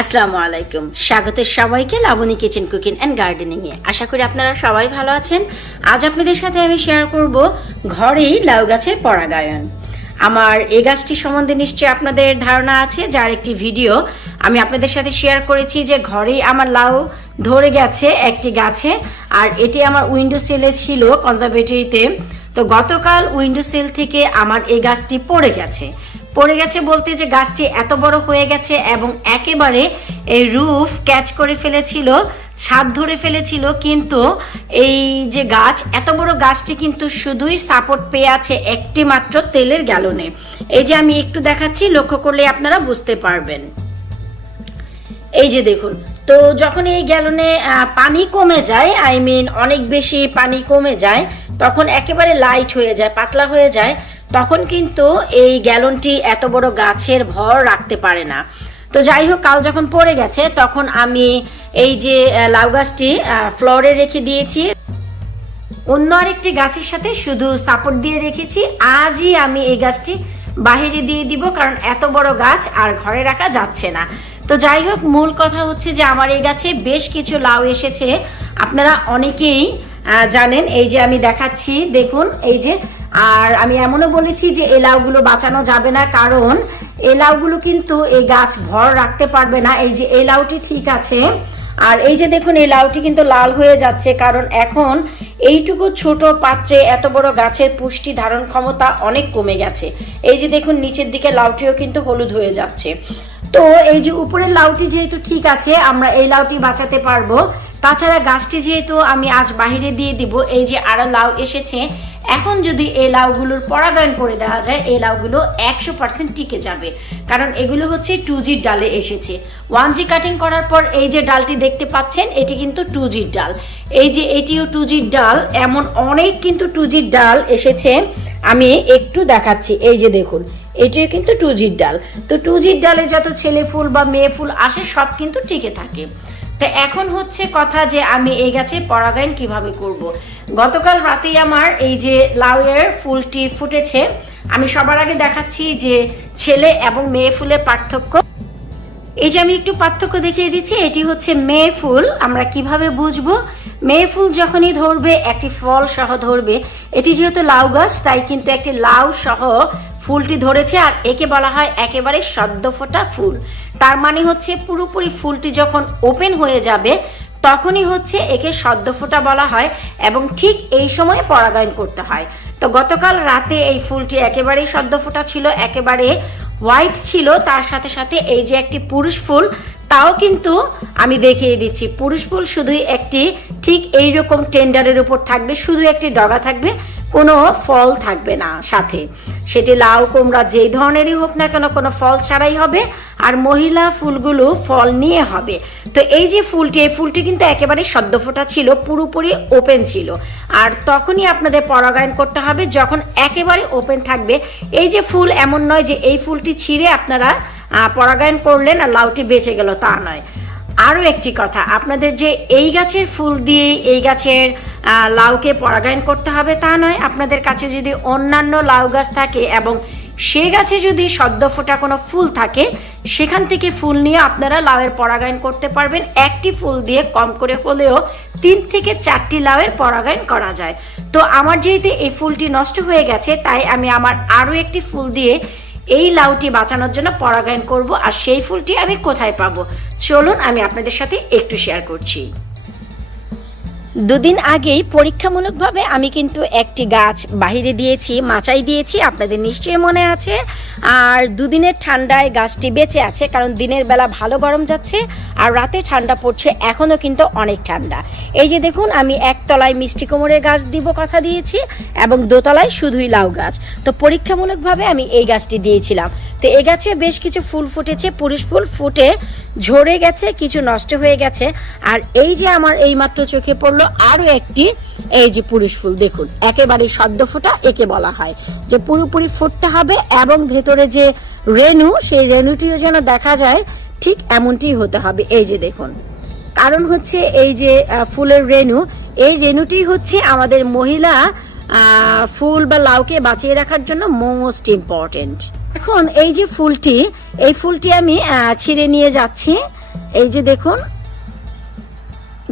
আসসালামু আলাইকুম, স্বাগত সবাইকে Labani kitchen cooking and gardening এ। আশা করি আপনারা সবাই ভালো আছেন। আজ আপনাদের সাথে আমি শেয়ার করব ঘরেই লাউ গাছের পরাগায়ন। আমার এই গাছটি সম্বন্ধে নিশ্চয়ই আপনাদের ধারণা আছে, যার একটি ভিডিও আমি আপনাদের সাথে শেয়ার করেছি যে ঘরেই আমার লাউ ধরে গেছে একটি গাছে, আর এটি আমার উইন্ডো সেলে ছিল কনজারভেটরিতে। তো গতকাল উইন্ডো সেল থেকে আমার এই গাছটি পড়ে গেছে বলতে যে গাছটি এত বড় হয়ে গেছে এবং একেবারে এই রুফ ক্যাচ করে ফেলেছিল, ছাদ ধরে ফেলেছিল। কিন্তু এই যে গাছ, এত বড় গাছটি কিন্তু শুধুই সাপোর্ট পেয়ে আছে একটি মাত্র তেলের গ্যালনে। এই যে আমি একটু দেখাচ্ছি, লক্ষ্য করলে আপনারা বুঝতে পারবেন। এই যে দেখুন, তো যখন এই গ্যালনে পানি কমে যায়, অনেক বেশি পানি কমে যায়, তখন একেবারে লাইট হয়ে যায়, পাতলা হয়ে যায়, তখন কিন্তু এই গ্যালনটি এত বড় গাছের ভর রাখতে পারে না। তো যাই হোক, কাল যখন পড়ে গেছে তখন আমি এই যে লাউ গাছটি ফ্লোরে রেখে দিয়েছি, অন্য আরেকটি গাছের সাথে শুধু সাপোর্ট দিয়ে রেখেছি। আজই আমি এই গাছটি বাহিরে দিয়ে দিব, কারণ এত বড় গাছ আর ঘরে রাখা যাচ্ছে না। তো যাই হোক, মূল কথা হচ্ছে যে আমার এই গাছে বেশ কিছু লাউ এসেছে, আপনারা অনেকেই জানেন। এই যে আমি দেখাচ্ছি, দেখুন এই যে। আর আমি এমনও বলেছি যে এই লাউগুলো বাঁচানো যাবে না, কারণ এই লাউগুলো কিন্তু এই গাছ ভর রাখতে পারবে না। এই যে এই লাউটি ঠিক আছে, আর এই যে দেখুন এই লাউটি কিন্তু লাল হয়ে যাচ্ছে, কারণ এখন এইটুকু ছোট পাত্রে এত বড় গাছের পুষ্টি ধারণ ক্ষমতা অনেক কমে গেছে। এই যে দেখুন নিচের দিকে লাউটিও কিন্তু হলুদ হয়ে যাচ্ছে। তো এই যে উপরের লাউটি যেহেতু ঠিক আছে, আমরা এই লাউটি বাঁচাতে পারবো। তাছাড়া গাছটি যেহেতু আমি আজ বাহিরে দিয়ে দিব, এই যে আরো লাউ এসেছে, এখন যদি এই লাউগুলোর পরাগায়ন করে দেওয়া যায়, এই লাউগুলো 100% টিকে যাবে, কারণ এগুলো হচ্ছে 2G ডালে এসেছে। 1G কাটিং করার পর এই যে ডালটি দেখতে পাচ্ছেন, এটি কিন্তু 2G ডাল। এই যে এটিও 2G ডাল, এমন অনেক কিন্তু 2G ডাল এসেছে। আমি একটু দেখাচ্ছি, এই যে দেখুন এটিও কিন্তু 2G ডাল। তো 2G ডালে যত ছেলে ফুল বা মেয়ে ফুল আসে সব কিন্তু টিকে থাকে। তো এখন হচ্ছে কথা যে আমি এই গাছের পরাগায়ন কিভাবে করব। গতকাল রাতেই আমার এই যে লাউয়ের ফুলটি ফুটেছে। আমি সবার আগে দেখাচ্ছি যে ছেলে এবং মেয়ে ফুলের পার্থক্য। এই যে আমি একটু পার্থক্য দেখিয়ে দিচ্ছি, এটি হচ্ছে মেয়ে ফুল। আমরা কিভাবে বুঝবো? মেয়ে ফুল যখনই ধরবে একটি ফল সহ ধরবে। এটি যেহেতু লাউ গাছ, তাই কিন্তু একটি লাউ সহ ফুলটি ধরেছে, আর একে বলা হয় একেবারে সদ্য ফোটা ফুল। তার মানে হচ্ছে পুরোপুরি ফুলটি যখন ওপেন হয়ে যাবে তখনই হচ্ছে একে সদ্য ফোটা বলা হয়, এবং ঠিক এই সময়ে পরাগায়ন করতে হয়। তো গতকাল রাতে এই ফুলটি একেবারেই সদ্য ফোটা ছিল, একেবারে হোয়াইট ছিল। তার সাথে সাথে এই যে একটি পুরুষ ফুল, তাও কিন্তু আমি দেখিয়ে দিচ্ছি। পুরুষ ফুল শুধুই একটি, ঠিক এইরকম টেন্ডারের উপর থাকবে, শুধু একটি ডগা থাকবে, কোনো ফল থাকবে না সাথে। সেটি লাউ কুমড়া যেই ধরনেরই হোক না কেন, কোনো ফল ছাড়াই হবে, আর মহিলা ফুলগুলো ফল নিয়ে হবে। তো এই যে ফুলটি, এই ফুলটি কিন্তু একেবারে সদ্য ফোটা ছিল, পুরোপুরি ওপেন ছিল। আর তখনই আপনাদের পরাগায়ন করতে হবে যখন একেবারে ওপেন থাকবে। এই যে ফুল, এমন নয় যে এই ফুলটি ছিঁড়ে আপনারা পরাগায়ন করলেন আর লাউটি বেঁচে গেল, তা নয়। আরও একটি কথা, আপনাদের যে এই গাছের ফুল দিয়ে এই গাছের লাউকে পরাগায়ন করতে হবে তা নয়। আপনাদের কাছে যদি অন্যান্য লাউ গাছ থাকে এবং সে গাছে যদি সদ্য ফোটা কোনো ফুল থাকে, সেখান থেকে ফুল নিয়ে আপনারা লাউয়ের পরাগায়ন করতে পারবেন। একটি ফুল দিয়ে কম করে হলেও 3 থেকে 4টি লাউয়ের পরাগায়ন করা যায়। তো আমার যেহেতু এই ফুলটি নষ্ট হয়ে গেছে, তাই আমি আমার আরও একটি ফুল দিয়ে এই লাউটি বাঁচানোর জন্য পরাগায়ন করব। আর সেই ফুলটি আমি কোথায় পাবো, চলুন আমি আপনাদের সাথে একটু শেয়ার করছি। দুদিন আগেই পরীক্ষামূলকভাবে আমি কিন্তু একটি গাছ বাহিরে দিয়েছি, মাচাই দিয়েছি, আপনাদের নিশ্চয়ই মনে আছে। আর দুদিনের ঠান্ডায় গাছটি বেঁচে আছে, কারণ দিনের বেলা ভালো গরম যাচ্ছে আর রাতে ঠান্ডা পড়ছে, এখনও কিন্তু অনেক ঠান্ডা। এই যে দেখুন, আমি একতলায় মিষ্টি কুমড়ের গাছ দিব কথা দিয়েছি, এবং দোতলায় শুধুই লাউ গাছ। তো পরীক্ষামূলকভাবে আমি এই গাছটি দিয়েছিলাম। তো এই গাছে বেশ কিছু ফুল ফুটেছে, পুরুষ ফুল ফুটে ঝরে গেছে, কিছু নষ্ট হয়ে গেছে। আর এই যে আমার এইমাত্র চোখে পড়লো আরও একটি, এই যে পুরুষ ফুল, দেখুন একেবারে সদ্য ফোটা। একে বলা হয় যে পুরোপুরি ফুটতে হবে, এবং ভেতরে যে রেণু, সেই রেণুটিও যেন দেখা যায়, ঠিক এমনটি হতে হবে। এই যে দেখুন, কারণ হচ্ছে এই যে ফুলের রেণু, এই রেণুটি হচ্ছে আমাদের মহিলা ফুল বা লাউকে বাঁচিয়ে রাখার জন্য মোস্ট ইম্পর্টেন্ট। এখন এই যে ফুলটি, এই ফুলটি আমি ছিঁড়ে নিয়ে যাচ্ছি। এই যে দেখুন,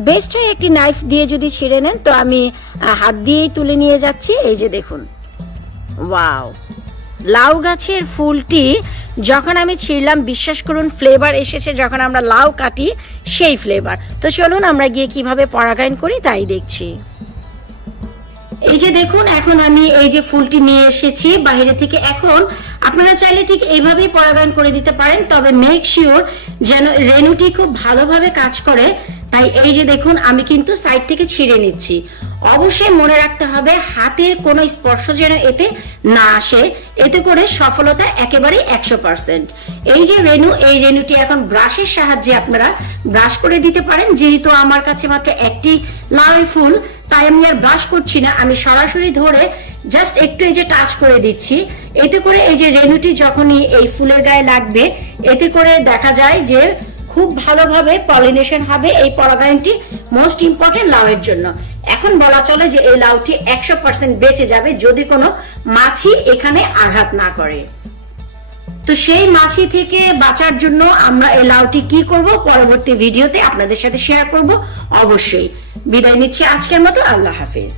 বেস্ট হয় একটি নাইফ দিয়ে যদি ছিঁড়ে নেন, তো আমি হাত দিয়েই তুলে নিয়ে যাচ্ছি। এই যে দেখুন, ওয়াও, লাউ গাছের ফুলটি যখন আমি ছিঁড়লাম, বিশ্বাস করুন ফ্লেভার এসেছে যখন আমরা লাউ কাটি সেই ফ্লেভার। তো চলুন আমরা গিয়ে কিভাবে পরাগায়ন করি তাই দেখছি। এই যে দেখুন, এখন আমি এই যে ফুলটি নিয়ে এসেছি বাইরে থেকে। এখন আপনারা চাইলে ঠিক এইভাবেই পরাগায়ন করে দিতে পারেন, তবে মেক শিওর যেন রেণুটি খুব ভালোভাবে কাজ করে। তাই এই যে দেখুন, আমি কিন্তু সাইড থেকে ছিঁড়ে নিচ্ছি। অবশ্যই মনে রাখতে হবে হাতের কোনো স্পর্শ যেন এতে না আসে, এতে করে সফলতা একেবারে 100%। এই যে রেণু, এই রেণুটি এখন ব্রাশের সাহায্যে আপনারা ব্রাশ করে দিতে পারেন। যেহেতু আমার কাছে মাত্র একটি লাউয়ের ফুল, তাই আমি আর ব্রাশ করছি না, আমি সরাসরি ধরে জাস্ট একটু এই যে টাচ করে দিচ্ছি। এতে করে এই যে রেণুটি যখনই এই ফুলের গায়ে লাগবে, এতে করে দেখা যায় যে খুব ভালোভাবে পলিনেশন হবে। এই পরাগায়নটি মোস্ট ইম্পর্টেন্ট লাউয়ের জন্য। এখন বলা চলে যে এই লাউটি 100% বেঁচে যাবে যদি কোনো মাছি এখানে আঘাত না করে। তো সেই মাছি থেকে বাঁচার জন্য আমরা এই লাউটি কি করব পরবর্তী ভিডিওতে আপনাদের সাথে শেয়ার করব। অবশ্যই বিদায় নিচ্ছি আজকের মতো। আল্লাহ হাফেজ।